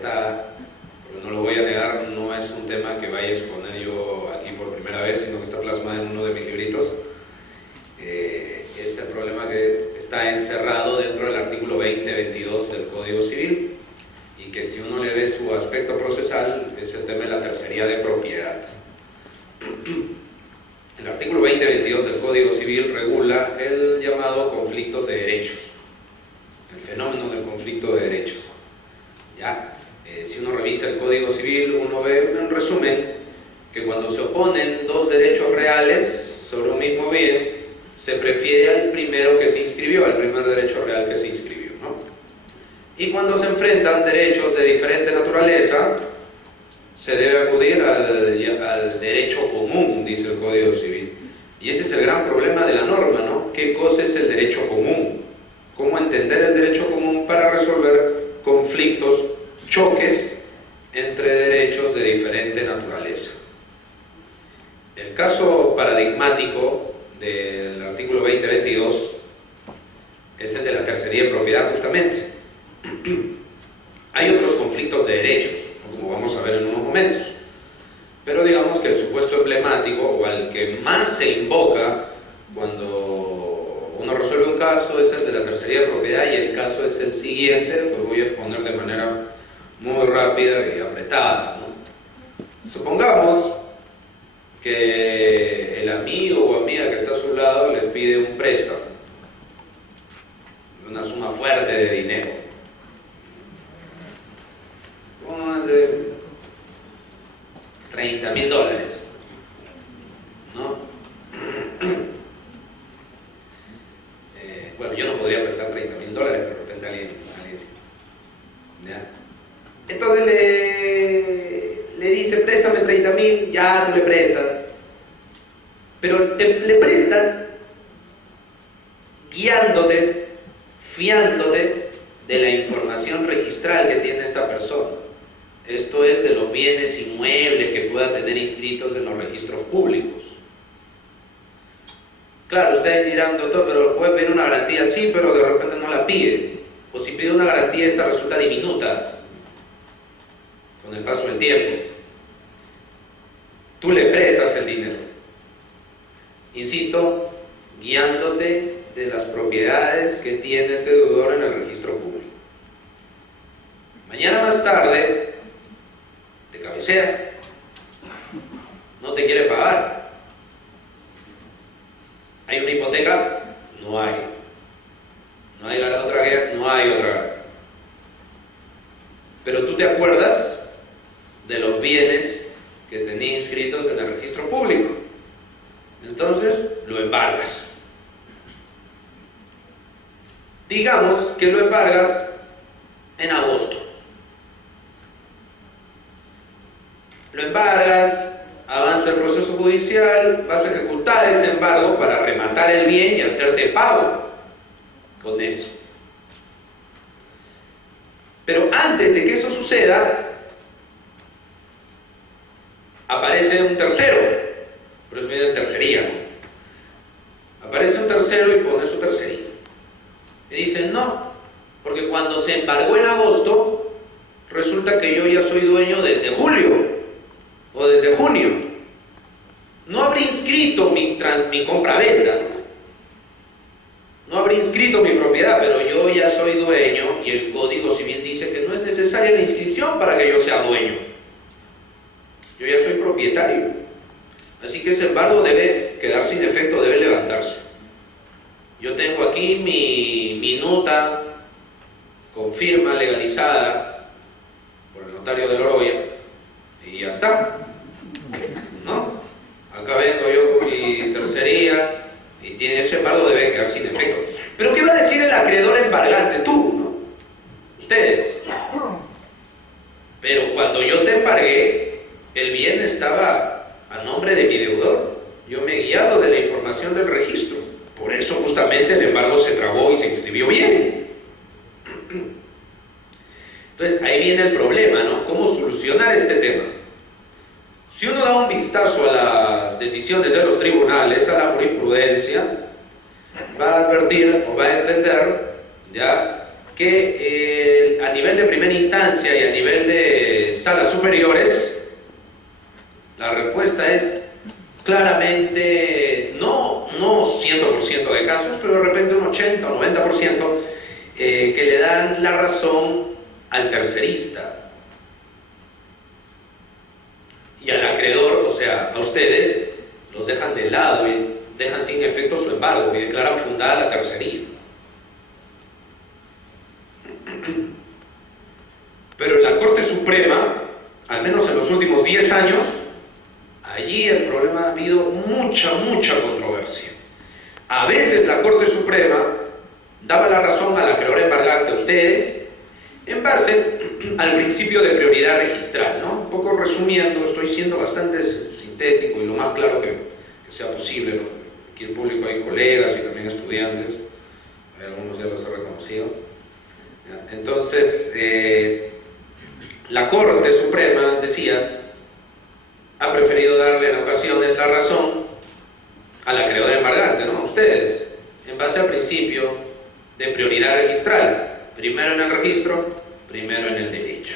apretada, porque no lo voy a negar, no es un tema que vaya a exponer yo aquí por primera vez, sino que está plasmado en uno de mis libritos. Es el problema que está encerrado dentro del artículo 20-22 del Código Civil, y que si uno le ve su aspecto procesal, es el tema de la tercería de propiedad. El artículo 20-22 del Código Civil regula el llamado conflicto de derechos, el fenómeno del conflicto de derechos. ¿Ya? Si uno revisa el Código Civil, uno ve en resumen que cuando se oponen dos derechos reales sobre un mismo bien, se prefiere al primero que se inscribió, al primer derecho real que se inscribió, ¿no? Y cuando se enfrentan derechos de diferente naturaleza, se debe acudir al derecho común, dice el Código Civil. Y ese es el gran problema de la norma, ¿no? ¿Qué cosa es el derecho común? ¿Cómo entender el derecho común para resolver conflictos, choques entre derechos de diferente naturaleza? El caso paradigmático del artículo 20-22 es el de la tercería de propiedad, justamente. Hay otros conflictos de derechos, como vamos a ver en unos momentos, pero digamos que el supuesto emblemático, o al que más se invoca cuando uno resuelve un caso, es el de la tercería de propiedad, y el caso es el siguiente, lo voy a exponer de manera muy rápida y apretada, ¿no? Supongamos que el amigo o amiga que está a su lado les pide un préstamo, una suma fuerte de dinero, de $30.000, ¿no? Bueno, yo no podría prestar $30.000, pero de repente alguien ¿ya? Entonces le dice, préstame 30.000, ya tú le prestas, pero le prestas guiándote, fiándote de la información registral que tiene esta persona. Esto es, de los bienes inmuebles que pueda tener inscritos en los registros públicos. Claro, ustedes dirán, doctor, pero puede pedir una garantía, sí, pero de repente no la pide. O si pide una garantía, esta resulta diminuta con el paso del tiempo. Tú le prestas el dinero, insisto, guiándote de las propiedades que tiene este deudor en el registro público. Mañana más tarde te cabecea, no te quiere pagar. ¿Hay una hipoteca? No hay. ¿No hay otra guía? No hay otra. Pero tú te acuerdas de los bienes que tenía inscritos en el registro público. Entonces lo embargas. Digamos que lo embargas en agosto. Lo embargas, avanza el proceso judicial, vas a ejecutar ese embargo para rematar el bien y hacerte pago con eso. Pero antes de que eso suceda, aparece un tercero, por eso viene tercería, ¿no? Aparece un tercero y pone su tercería. Y dicen, no, porque cuando se embargó en agosto, resulta que yo ya soy dueño desde julio o desde junio. No habré inscrito mi compra-venta, no habré inscrito mi propiedad, pero yo ya soy dueño, y el Código Civil dice que no es necesaria la inscripción para que yo sea dueño. Yo ya soy propietario. Así que ese embargo debe quedar sin efecto, debe levantarse. Yo tengo aquí mi minuta con firma legalizada por el notario de Loroya, y ya está, ¿no? Acá vengo yo con mi tercería, y tiene ese embargo, debe quedar sin efecto. Pero ¿qué va a decir el acreedor embargante? Tú, ¿no? Ustedes. Pero cuando yo te embargué, el bien estaba a nombre de mi deudor. Yo me he guiado de la información del registro. Por eso justamente el embargo se trabó y se inscribió bien. Entonces ahí viene el problema, ¿no? ¿Cómo solucionar este tema? Si uno da un vistazo a las decisiones de los tribunales, a la jurisprudencia, va a advertir o va a entender ya que a nivel de primera instancia y a nivel de salas superiores, la respuesta es claramente no 100% de casos, pero de repente un 80 o 90% que le dan la razón al tercerista y al acreedor, o sea, a ustedes, los dejan de lado y dejan sin efecto su embargo y declaran fundada la tercería. Pero en la Corte Suprema, al menos en los últimos 10 años, allí el problema ha habido mucha controversia. A veces la Corte Suprema daba la razón al acreedor embargante, a ustedes, en base al principio de prioridad registral, ¿no? Un poco resumiendo, estoy siendo bastante sintético y lo más claro que sea posible, ¿no? Aquí en el público hay colegas y también estudiantes, algunos ya los he reconocido. Entonces, la Corte Suprema decía, ha preferido darle en ocasiones la razón al acreedor embargante, ¿no? A ustedes, en base al principio de prioridad registral, primero en el registro, primero en el derecho.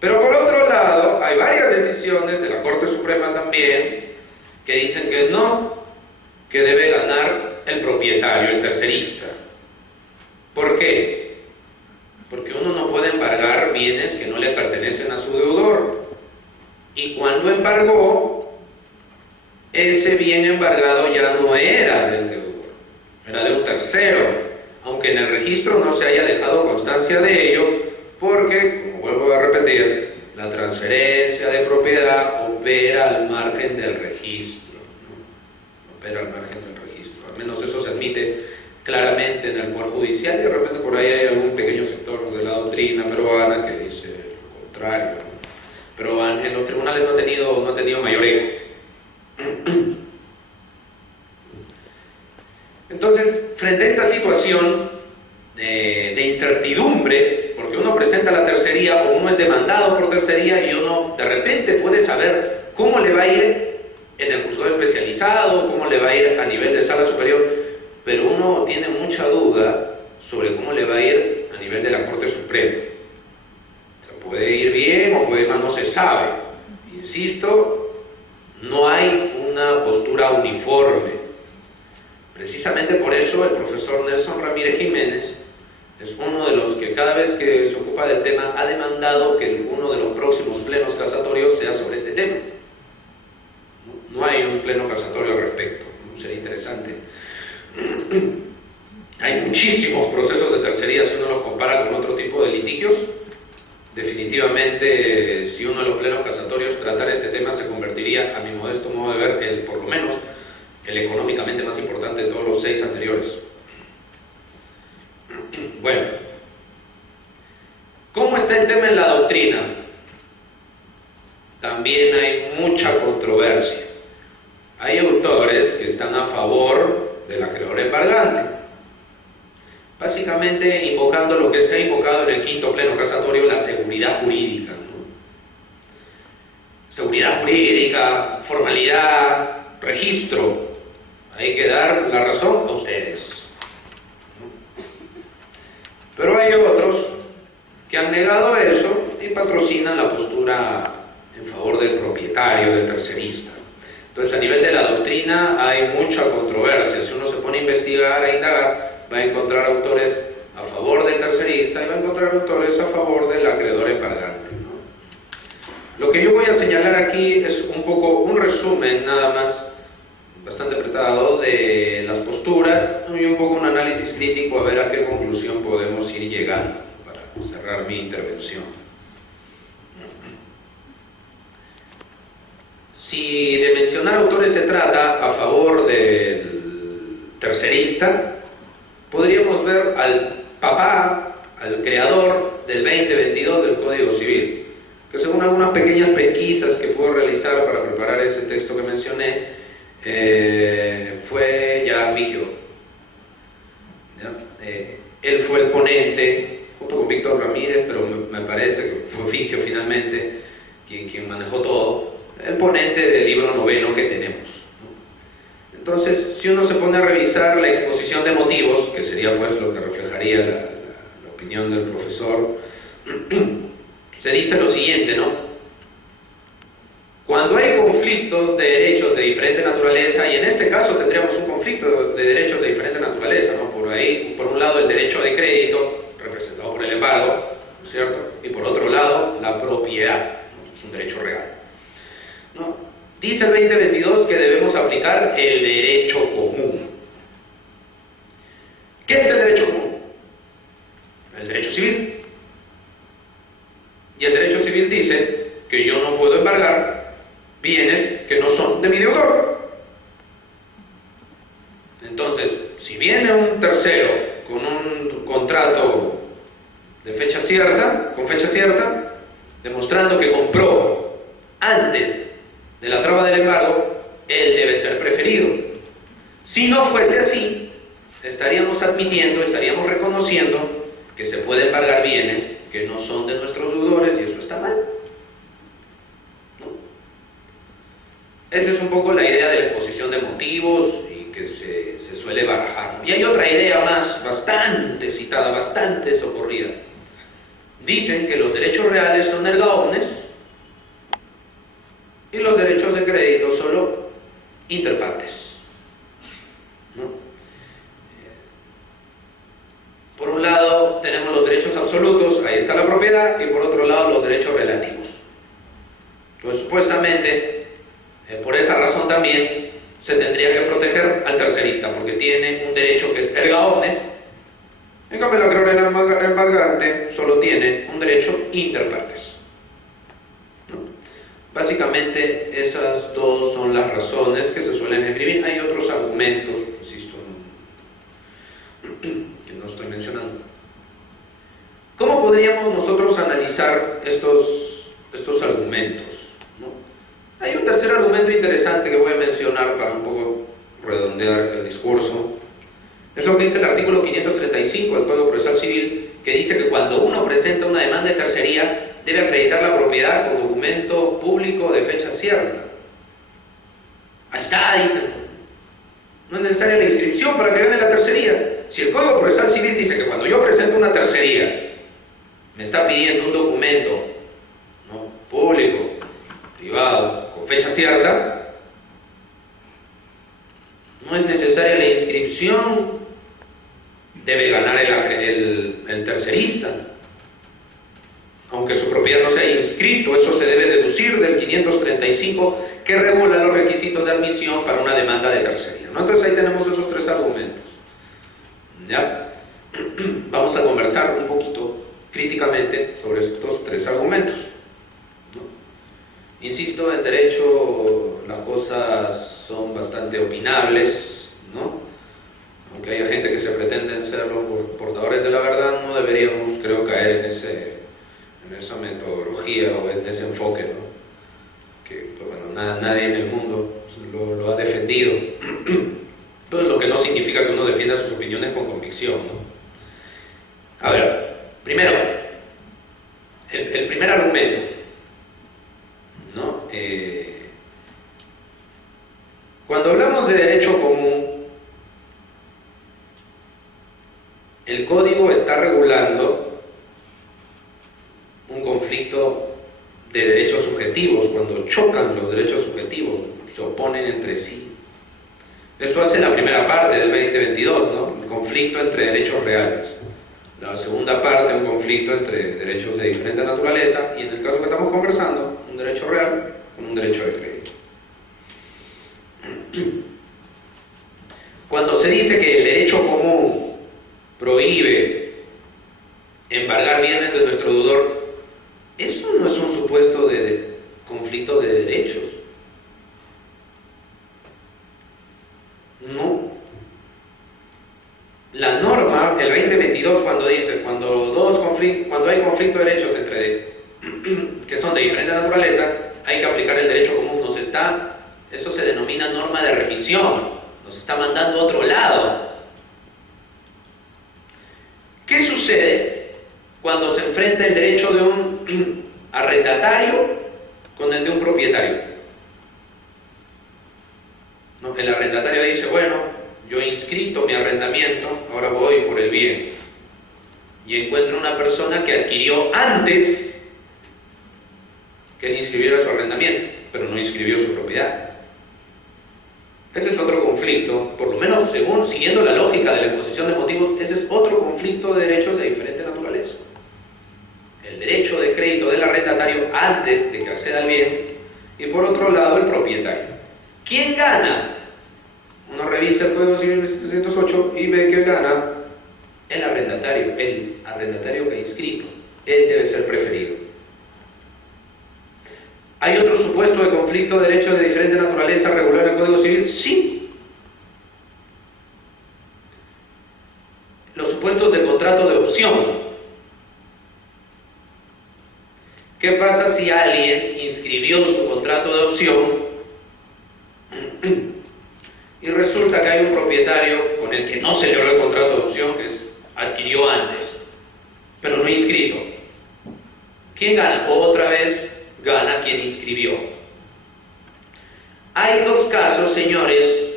Pero por otro lado, hay varias decisiones de la Corte Suprema también que dicen que no, que debe ganar el propietario, el tercerista. ¿Por qué? Porque uno no puede embargar bienes que no le pertenecen a su deudor. Y cuando embargó, ese bien embargado ya no era del deudor, era de un tercero, aunque en el registro no se haya dejado constancia de ello, porque, como vuelvo a repetir, la transferencia de propiedad opera al margen del registro, ¿no? Opera al margen del registro, al menos eso se admite claramente en el Poder Judicial, y de repente por ahí hay algún pequeño sector de la doctrina peruana que dice lo contrario, ¿no? Pero en los tribunales no ha tenido mayor eco. Entonces, frente a esta situación de incertidumbre, porque uno presenta la tercería o uno es demandado por tercería y uno de repente puede saber cómo le va a ir en el juzgado especializado, cómo le va a ir a nivel de sala superior, pero uno tiene mucha duda sobre cómo le va a ir a nivel de la Corte Suprema. O sea, puede ir bien o puede ir mal, no se sabe. Insisto, no hay una postura uniforme. Precisamente por eso el profesor Nelson Ramírez Jiménez es uno de los que cada vez que se ocupa del tema ha demandado que uno de los próximos plenos casatorios sea sobre este tema. No hay un pleno casatorio al respecto, sería interesante. Hay muchísimos procesos de tercería si uno los compara con otro tipo de litigios. Definitivamente, si uno de los plenos casatorios tratara este tema, se convertiría, a mi modesto modo de ver, por lo menos el económicamente más importante de todos los 6 anteriores. Bueno, ¿cómo está el tema en la doctrina? También hay mucha controversia. Hay autores que están a favor del acreedor embargante, básicamente invocando lo que se ha invocado en el quinto pleno casatorio, la seguridad jurídica, ¿no? Seguridad jurídica, formalidad, registro. Hay que dar la razón a ustedes. Pero hay otros que han negado eso y patrocinan la postura en favor del propietario, del tercerista. Entonces, a nivel de la doctrina hay mucha controversia. Si uno se pone a investigar, a indagar, va a encontrar autores a favor del tercerista y va a encontrar autores a favor del acreedor embargante, ¿no? Lo que yo voy a señalar aquí es un poco un resumen, nada más, bastante apretado, de las posturas y un poco un análisis crítico a ver a qué conclusión podemos ir llegando para cerrar mi intervención. Si de mencionar autores se trata a favor del tercerista, podríamos ver al papá, al creador del 2022 del Código Civil, que según algunas pequeñas pesquisas que puedo realizar para preparar ese texto que mencioné, fue Jacques Vigio. Él fue el ponente, junto con Víctor Ramírez, pero me parece que fue Vigio finalmente quien manejó todo, el ponente del libro noveno que tenemos. Entonces, si uno se pone a revisar la exposición de motivos, que sería pues lo que reflejaría opinión del profesor, se dice lo siguiente, ¿no? Cuando hay conflictos de derechos de diferente naturaleza, y en este caso tendríamos un conflicto de derechos de diferente naturaleza, ¿no? Por ahí, por un lado el derecho de crédito, representado por el embargo, ¿no es cierto? Y por otro lado, la propiedad, ¿no? Es un derecho real, ¿no? Dice el 2022 que debemos aplicar el derecho común. ¿Qué es el derecho común? El derecho civil. Y el derecho civil dice que yo no puedo embargar bienes que no son de mi deudor. Entonces, si viene un tercero con un contrato de fecha cierta, con fecha cierta, demostrando que compró antes de la traba del embargo, él debe ser preferido. Si no fuese así, estaríamos admitiendo, estaríamos reconociendo que se puede embargar bienes que no son de nuestros deudores, y eso está mal. Esa es un poco la idea de la exposición de motivos y que se suele barajar. Y hay otra idea más, bastante citada, bastante socorrida. Dicen que los derechos reales son erga omnes y los derechos de crédito solo inter partes, ¿no? Por un lado tenemos los derechos absolutos, ahí está la propiedad, y por otro lado los derechos relativos. Entonces, supuestamente, por esa razón también se tendría que proteger al tercerista, porque tiene un derecho que es erga omnes. En cambio, el acreedor embargante solo tiene un derecho inter partes, ¿no? Básicamente, esas dos son las razones que se suelen escribir. Hay otros argumentos, insisto, que no estoy mencionando. ¿Cómo podríamos nosotros analizar estos argumentos, ¿no? Hay un tercer argumento interesante que voy a mencionar para un poco redondear el discurso. Es lo que dice el artículo 535 del Código Procesal Civil, que dice que cuando uno presenta una demanda de tercería, debe acreditar la propiedad con documento público de fecha cierta. Ahí está, dicen. No es necesaria la inscripción para que gane la tercería. Si el Código Procesal Civil dice que cuando yo presento una tercería, me está pidiendo un documento, ¿no?, público, privado, con fecha cierta, no es necesaria la inscripción, debe ganar el tercerista. Aunque su propiedad no se haya inscrito, eso se debe deducir del 535 que regula los requisitos de admisión para una demanda de tercería, ¿no? Entonces ahí tenemos esos tres argumentos. ¿Ya? Vamos a conversar un poquito críticamente sobre estos tres argumentos, ¿no? Insisto, en derecho las cosas son bastante opinables, ¿no? Aunque haya gente que se pretenden ser los portadores de la verdad, no deberíamos, creo, caer en esa metodología o en ese enfoque, ¿no? Que, pues, bueno, nadie en el mundo lo ha defendido. Entonces, lo que no significa que uno defienda sus opiniones con convicción, ¿no? A ver, primero, el primer argumento, ¿no? Cuando hablamos de derecho común, el código está regulando un conflicto de derechos subjetivos, cuando chocan los derechos subjetivos, se oponen entre sí. Eso hace la primera parte del 2022, ¿no? El conflicto entre derechos reales. La segunda parte, un conflicto entre derechos de diferente naturaleza, y en el caso que estamos conversando, un derecho real con un derecho de crédito. Cuando se dice que el derecho común prohíbe embargar bienes de nuestro deudor, eso no es un supuesto de conflicto de derechos. No. La norma, el 2022, cuando dice, cuando hay conflicto de derechos que son de diferente naturaleza, hay que aplicar el derecho común. Eso se denomina norma de remisión, nos está mandando a otro lado. ¿Qué sucede cuando se enfrenta el derecho de un arrendatario con el de un propietario? ¿No? El arrendatario dice, bueno, yo he inscrito mi arrendamiento, ahora voy por el bien. y encuentra una persona que adquirió antes que él inscribiera su arrendamiento, pero no inscribió su propiedad. Ese es otro conflicto, por lo menos siguiendo la lógica de la exposición de motivos, ese es otro conflicto de derechos de diferente naturaleza. El derecho de crédito del arrendatario antes de que acceda al bien, y por otro lado el propietario. ¿Quién gana? Uno revisa el Código Civil 1708 y ve que gana el arrendatario que ha inscrito. Él debe ser preferido. ¿Hay otro supuesto de conflicto de derechos de diferente naturaleza regulado en el Código Civil? Sí. Los supuestos de contrato de opción. ¿Qué pasa si alguien inscribió su contrato de opción y resulta que hay un propietario con el que no celebró el contrato de opción, que adquirió antes, pero no inscrito? ¿Quién gana? Otra vez gana quien inscribió. Hay dos casos, señores,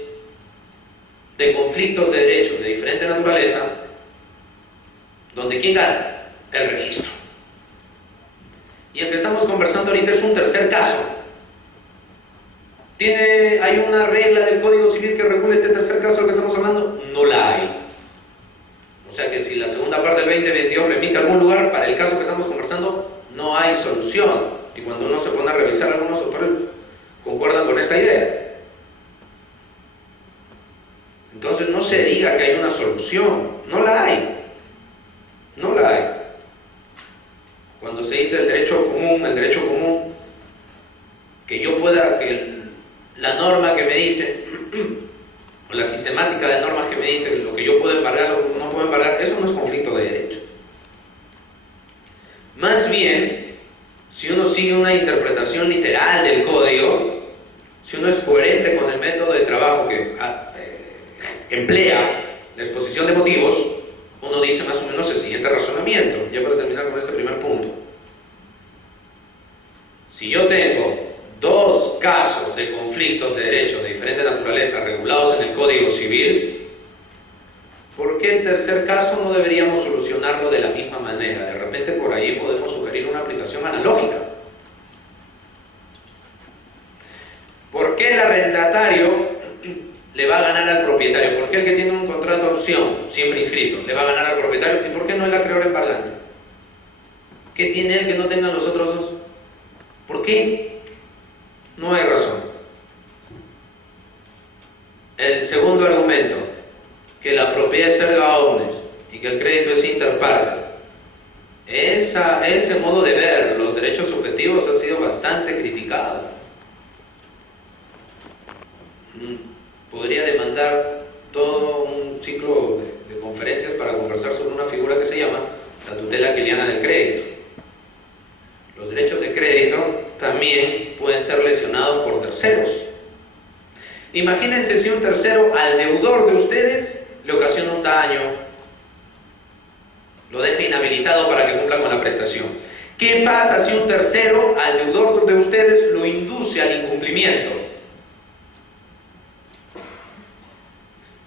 de conflictos de derechos de diferente naturaleza, donde ¿quién gana? El registro. Y el que estamos conversando ahorita es un tercer caso. ¿Hay una regla del Código Civil que regule este tercer caso del que estamos hablando? No la hay. O sea que si la segunda parte del 2022 remite a algún lugar, para el caso que estamos conversando, no hay solución. Y cuando uno se pone a revisar, algunos autores concuerdan con esta idea. Entonces no se diga que hay una solución. No la hay. No la hay. Cuando se dice el derecho común, que yo pueda, que la norma que me dice, o la sistemática de normas que me dice lo que yo puedo embargar o lo que no puedo embargar, eso no es conflicto de derechos. Más bien, si uno sigue una interpretación literal del código, si uno es coherente con el método de trabajo que emplea la exposición de motivos, uno dice más o menos el siguiente razonamiento, ya para terminar con este primer punto. Si yo tengo dos casos de conflictos de derechos de diferente naturaleza regulados en el Código Civil, ¿por qué el tercer caso no deberíamos solucionarlo de la misma manera? De repente por ahí podemos sugerir una aplicación analógica. ¿Por qué el arrendatario le va a ganar al propietario? ¿Por qué el que tiene un contrato de opción siempre inscrito le va a ganar al propietario? ¿Y por qué no el acreedor embargante? ¿Qué tiene él que no tengan los otros dos? ¿Por qué? No hay razón. El segundo argumento, que la propiedad es erga omnes y que el crédito es inter partes. Ese modo de ver los derechos subjetivos ha sido bastante criticado. Podría demandar todo un ciclo de conferencias para conversar sobre una figura que se llama la tutela aquiliana del crédito. Los derechos de crédito también pueden ser lesionados por terceros. Imagínense si un tercero al deudor de ustedes le ocasiona un daño, lo deja inhabilitado para que cumpla con la prestación. ¿Qué pasa si un tercero al deudor de ustedes lo induce al incumplimiento?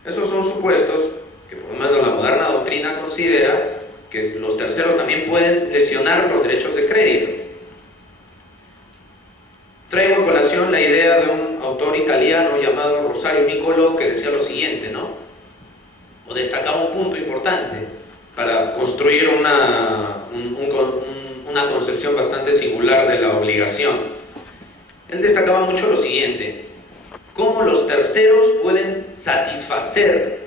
Esos son supuestos que por lo menos la moderna doctrina considera que los terceros también pueden lesionar los derechos de crédito. Traigo a colación la idea de un autor italiano llamado Rosario Nicolò, que decía lo siguiente, ¿no? O destacaba un punto importante para construir una concepción bastante singular de la obligación. Él destacaba mucho lo siguiente: cómo los terceros pueden satisfacer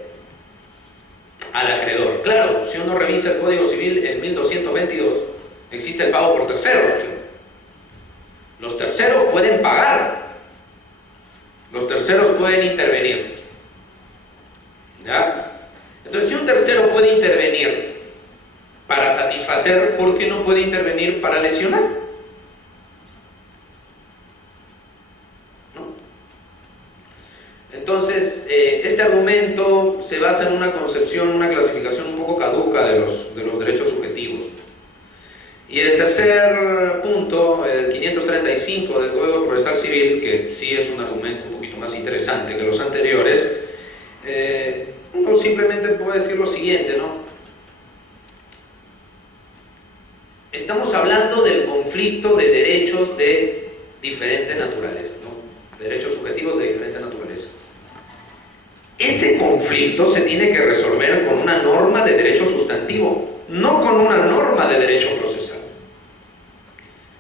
al acreedor. Claro, si uno revisa el Código Civil en 1222, existe el pago por terceros. Los terceros pueden pagar, los terceros pueden intervenir. ¿Ya? Entonces, si un tercero puede intervenir para satisfacer, ¿por qué no puede intervenir para lesionar? ¿No? Entonces, este argumento se basa en una concepción, una clasificación un poco caduca de los derechos subjetivos. Y el tercer punto, el 535 del Código Procesal Civil, que sí es un argumento un poquito más interesante que los anteriores, uno simplemente puede decir lo siguiente, ¿no? estamos hablando del conflicto de derechos de diferente naturaleza, ¿no? Derechos subjetivos de diferente naturaleza. Ese conflicto se tiene que resolver con una norma de derecho sustantivo, no con una norma de derecho procesal.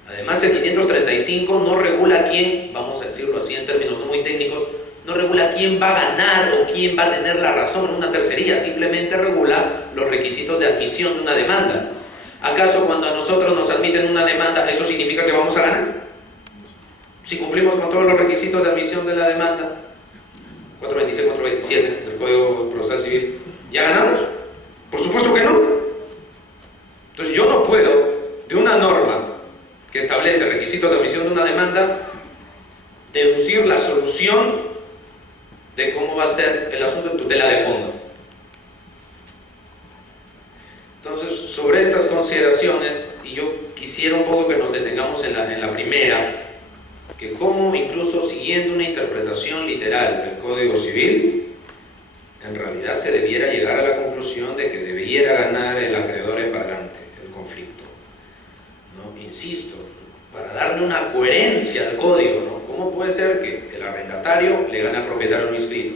Además, el 535 no regula quién, vamos a decirlo así en términos no muy técnicos, no regula quién va a ganar o quién va a tener la razón en una tercería, simplemente regula los requisitos de admisión de una demanda. ¿Acaso cuando a nosotros nos admiten una demanda, eso significa que vamos a ganar? Si cumplimos con todos los requisitos de admisión de la demanda, 426, 427 del Código Procesal Civil, ¿ya ganamos? Por supuesto que no. Entonces yo no puedo, de una norma que establece requisitos de admisión de una demanda, deducir la solución de cómo va a ser el asunto de tutela de fondo. Entonces, sobre estas consideraciones, y yo quisiera un poco que nos detengamos en la primera, que cómo incluso siguiendo una interpretación literal del Código Civil, en realidad se debiera llegar a la conclusión de que debiera ganar el acreedor embargante el conflicto, ¿no? Insisto, para darle una coherencia al código, ¿no? ¿Cómo puede ser que el arrendatario le gane al propietario no inscrito?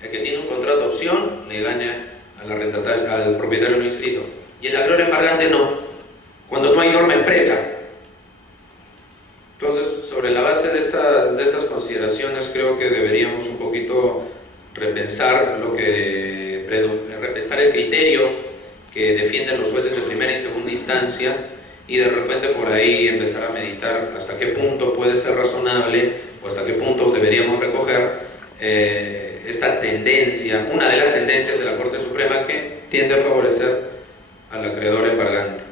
El que tiene un contrato de opción le gane al propietario no inscrito. Y el acreedor embargante no, cuando no hay norma expresa. Entonces, sobre la base de estas consideraciones, creo que deberíamos un poquito repensar repensar el criterio que defienden los jueces de primera y segunda instancia, y de repente por ahí empezar a meditar hasta qué punto puede ser razonable o hasta qué punto deberíamos recoger esta tendencia, una de las tendencias de la Corte Suprema que tiende a favorecer al acreedor embargante.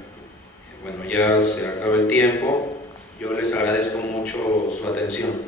Bueno, ya se acaba el tiempo. Yo les agradezco mucho su atención.